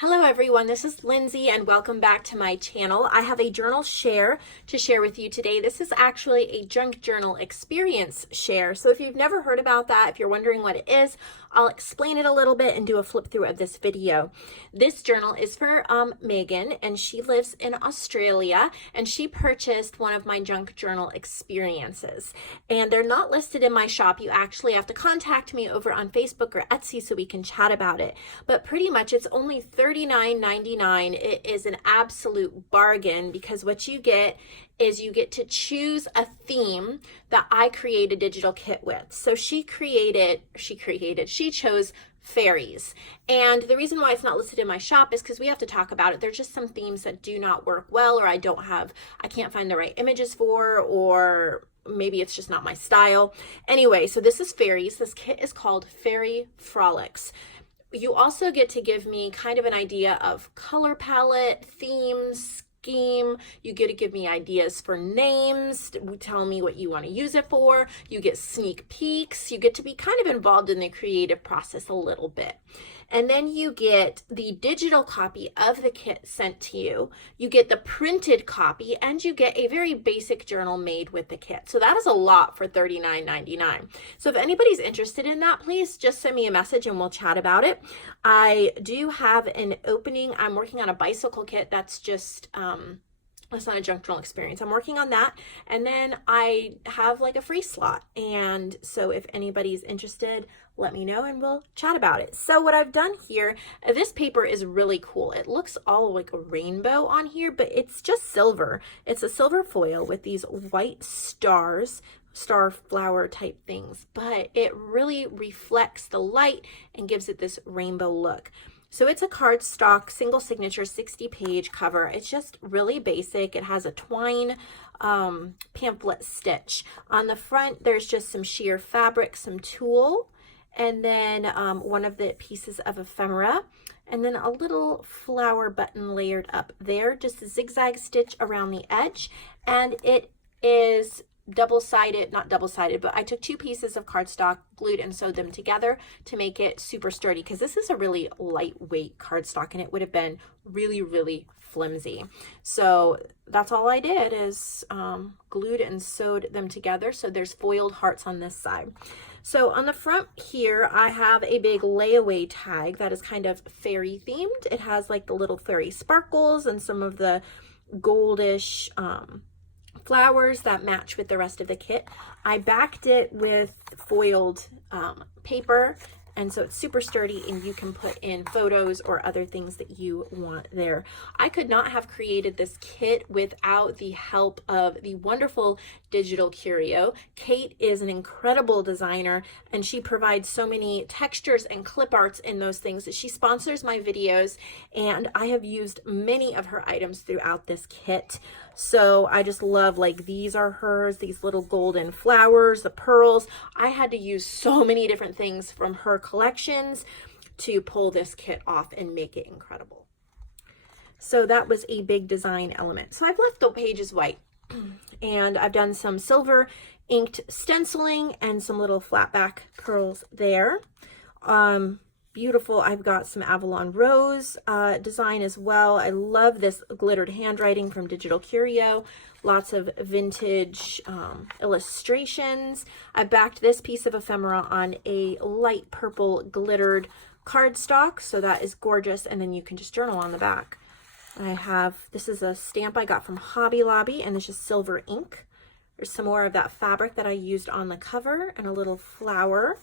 Hello everyone, this is Lindsay and welcome back to my channel. I have a journal share to share with you today. This is actually a junk journal experience share. So if you've never heard about that, if you're wondering what it is, I'll explain it a little bit and do a flip through of this video. This journal is for Megan, and she lives in Australia, and she purchased one of my junk journal experiences. And they're not listed in my shop. You actually have to contact me over on Facebook or Etsy so we can chat about it. But pretty much it's only $39.99. It is an absolute bargain because what you get is you get to choose a theme that I create a digital kit with. So she chose fairies. And the reason why it's not listed in my shop is because we have to talk about it. There's just some themes that do not work well, or I can't find the right images for, or maybe it's just not my style. Anyway, so this is fairies. This kit is called Fairy Frolics. You also get to give me kind of an idea of color palette, themes, scheme. You get to give me ideas for names. Tell me what you want to use it for. You get sneak peeks. You get to be kind of involved in the creative process a little bit. And then you get the digital copy of the kit sent to you. You get the printed copy, and you get a very basic journal made with the kit. So that is a lot for $39.99. So if anybody's interested in that, please just send me a message and we'll chat about it. I do have an opening. I'm working on a bicycle kit that's just that's not a junk journal experience. I'm working on that. And then I have like a free slot. And so if anybody's interested, let me know and we'll chat about it. So what I've done here, this paper is really cool. It looks all like a rainbow on here, but it's just silver. It's a silver foil with these white stars, star flower type things, but it really reflects the light and gives it this rainbow look. So it's a cardstock, single signature, 60-page cover. It's just really basic. It has a twine pamphlet stitch. On the front, there's just some sheer fabric, some tulle, and then one of the pieces of ephemera, and then a little flower button layered up there, just a zigzag stitch around the edge, and it is double-sided, not double-sided, but I took two pieces of cardstock, glued and sewed them together to make it super sturdy, because this is a really lightweight cardstock and it would have been really, really flimsy. So that's all I did is glued and sewed them together. So there's foiled hearts on this side. So on the front here, I have a big layaway tag that is kind of fairy themed. It has like the little fairy sparkles and some of the goldish flowers that match with the rest of the kit. I backed it with foiled paper, and so it's super sturdy and you can put in photos or other things that you want there. I could not have created this kit without the help of the wonderful digital curio. Kate is an incredible designer and she provides so many textures and clip arts in those things. She sponsors my videos and I have used many of her items throughout this kit. So I just love, like, these are hers, these little golden flowers, the pearls. I had to use so many different things from her collections to pull this kit off and make it incredible. So that was a big design element. So I've left the pages white and I've done some silver inked stenciling and some little flat back pearls there. Beautiful. I've got some Avalon Rose design as well. I love this glittered handwriting from Digital Curio. Lots of vintage illustrations. I backed this piece of ephemera on a light purple glittered cardstock, so that is gorgeous. And then you can just journal on the back. This is a stamp I got from Hobby Lobby, and this is silver ink. There's some more of that fabric that I used on the cover and a little flower.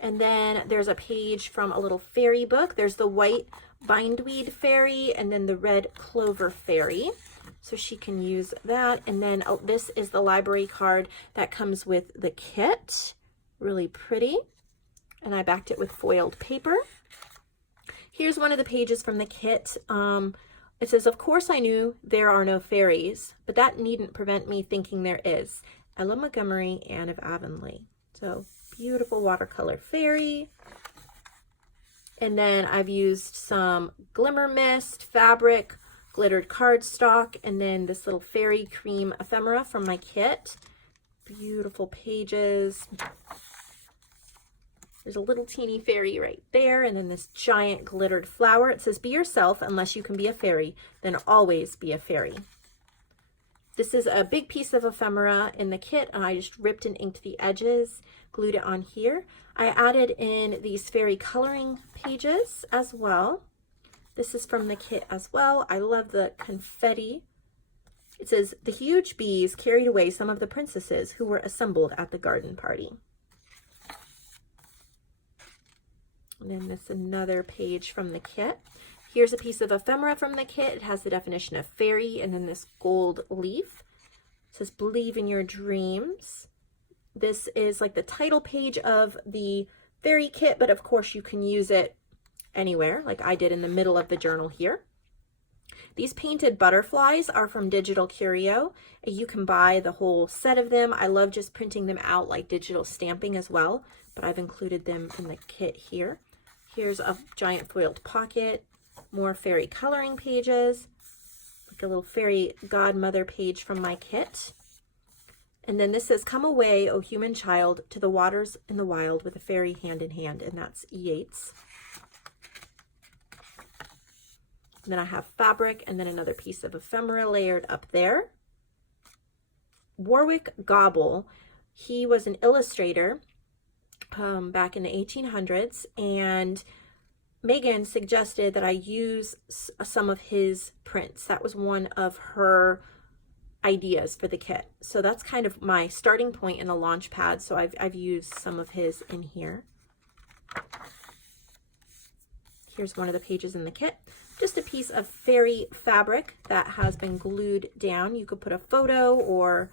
And then there's a page from a little fairy book. There's the white bindweed fairy and then the red clover fairy. So she can use that. And then this is the library card that comes with the kit. Really pretty. And I backed it with foiled paper. Here's one of the pages from the kit. It says, "Of course I knew there are no fairies, but that needn't prevent me thinking there is. Ella Montgomery, Anne of Avonlea." So beautiful watercolor fairy. And then I've used some glimmer mist fabric, glittered cardstock, and then this little fairy cream ephemera from my kit. Beautiful pages. There's a little teeny fairy right there, and then this giant glittered flower. It says, be yourself unless you can be a fairy, then always be a fairy. This is a big piece of ephemera in the kit, and I just ripped and inked the edges, glued it on here. I added in these fairy coloring pages as well. This is from the kit as well. I love the confetti. It says, the huge bees carried away some of the princesses who were assembled at the garden party. And then this another page from the kit. Here's a piece of ephemera from the kit. It has the definition of fairy, and then this gold leaf. It says, believe in your dreams. This is like the title page of the fairy kit, but of course you can use it anywhere, like I did in the middle of the journal here. These painted butterflies are from Digital Curio. You can buy the whole set of them. I love just printing them out like digital stamping as well, but I've included them in the kit here. Here's a giant foiled pocket, more fairy coloring pages, like a little fairy godmother page from my kit. And then this says, come away, O human child, to the waters in the wild with a fairy hand in hand, and that's Yeats. And then I have fabric, and then another piece of ephemera layered up there. Warwick Gobble, he was an illustrator back in the 1800s, and Megan suggested that I use some of his prints. That was one of her ideas for the kit. So that's kind of my starting point in the launch pad. So I've used some of his in here. Here's one of the pages in the kit. Just a piece of fairy fabric that has been glued down. You could put a photo or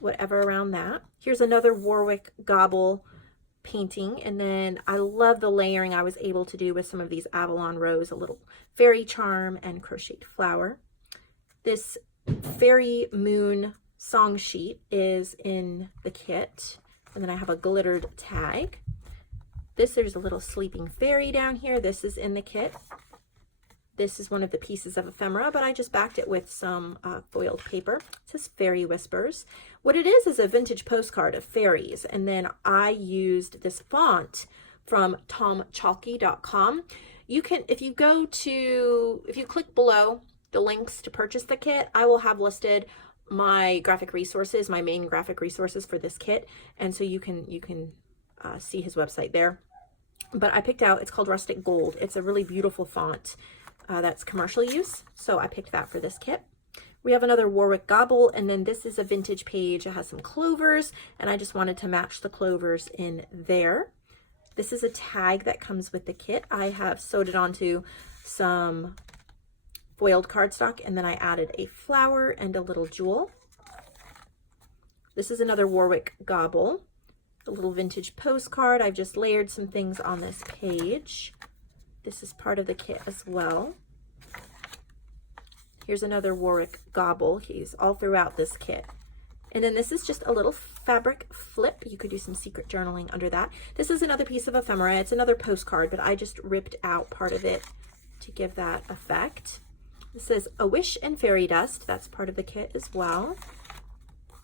whatever around that. Here's another Warwick Gobble painting, and then I love the layering I was able to do with some of these Avalon Rose, a little fairy charm and crocheted flower. This fairy moon song sheet is in the kit, and then I have a glittered tag. There's a little sleeping fairy down here. This is in the kit. This is one of the pieces of ephemera, but I just backed it with some foiled paper. It says Fairy Whispers. What it is a vintage postcard of fairies, and then I used this font from tomchalky.com. You can, if you click below the links to purchase the kit, I will have listed my graphic resources, my main graphic resources for this kit, and so you can see his website there. But I picked out, it's called Rustic Gold. It's a really beautiful font. That's commercial use, so I picked that for this kit. We have another Warwick Gobble, and then this is a vintage page. It has some clovers, and I just wanted to match the clovers in there. This is a tag that comes with the kit. I have sewed it onto some foiled cardstock, and then I added a flower and a little jewel. This is another Warwick Gobble, a little vintage postcard. I've just layered some things on this page. This is part of the kit as well. Here's another Warwick Gobble. He's all throughout this kit. And then this is just a little fabric flip. You could do some secret journaling under that. This is another piece of ephemera. It's another postcard, but I just ripped out part of it to give that effect. This says A Wish and Fairy Dust. That's part of the kit as well,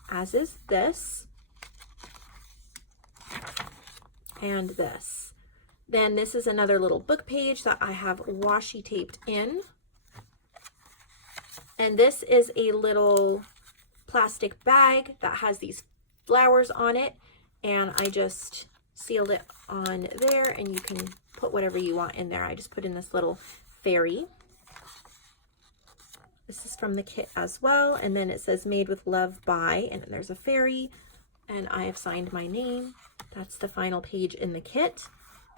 as is this and this. Then this is another little book page that I have washi taped in. And this is a little plastic bag that has these flowers on it. And I just sealed it on there, and you can put whatever you want in there. I just put in this little fairy. This is from the kit as well. And then it says Made with Love by, and then there's a fairy, and I have signed my name. That's the final page in the kit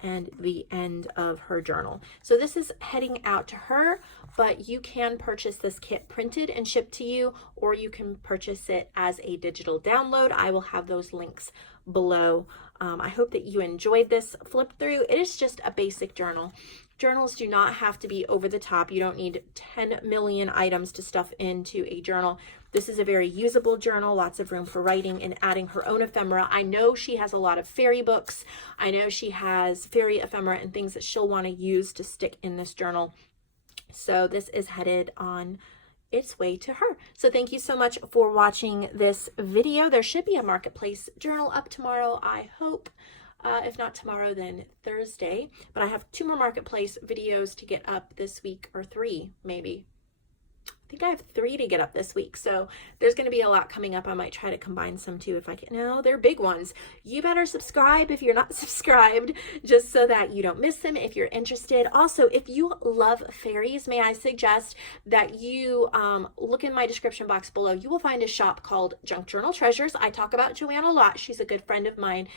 and the end of her journal. So this is heading out to her, but you can purchase this kit printed and shipped to you, or you can purchase it as a digital download. I will have those links below. I hope that you enjoyed this flip through. It is just a basic journal. Journals do not have to be over the top. You don't need 10 million items to stuff into a journal. This is a very usable journal, lots of room for writing and adding her own ephemera. I know she has a lot of fairy books. I know she has fairy ephemera and things that she'll want to use to stick in this journal. So this is headed on its way to her. So thank you so much for watching this video. There should be a marketplace journal up tomorrow, I hope. if not tomorrow, then Thursday. But I have 2 more marketplace videos to get up this week, or 3 maybe. I think I have 3 to get up this week. So there's going to be a lot coming up. I might try to combine some too if I can. No, they're big ones. You better subscribe if you're not subscribed, just so that you don't miss them if you're interested. Also, if you love fairies, may I suggest that you look in my description box below. You will find a shop called Junk Journal Treasures. I talk about Joanne a lot. She's a good friend of mine.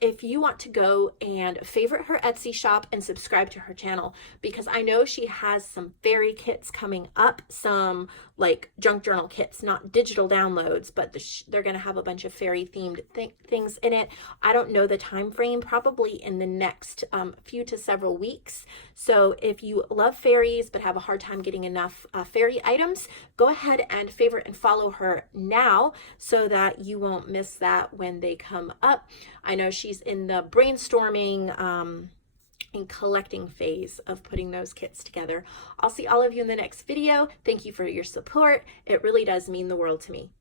If you want to go and favorite her Etsy shop and subscribe to her channel, because I know she has some fairy kits coming up. Some like junk journal kits, not digital downloads, but they're going to have a bunch of fairy themed things in it. I don't know the time frame, probably in the next few to several weeks. So if you love fairies but have a hard time getting enough fairy items, go ahead and favorite and follow her now so that you won't miss that when they come up. I know she's in the brainstorming and collecting phase of putting those kits together. I'll see all of you in the next video. Thank you for your support. It really does mean the world to me.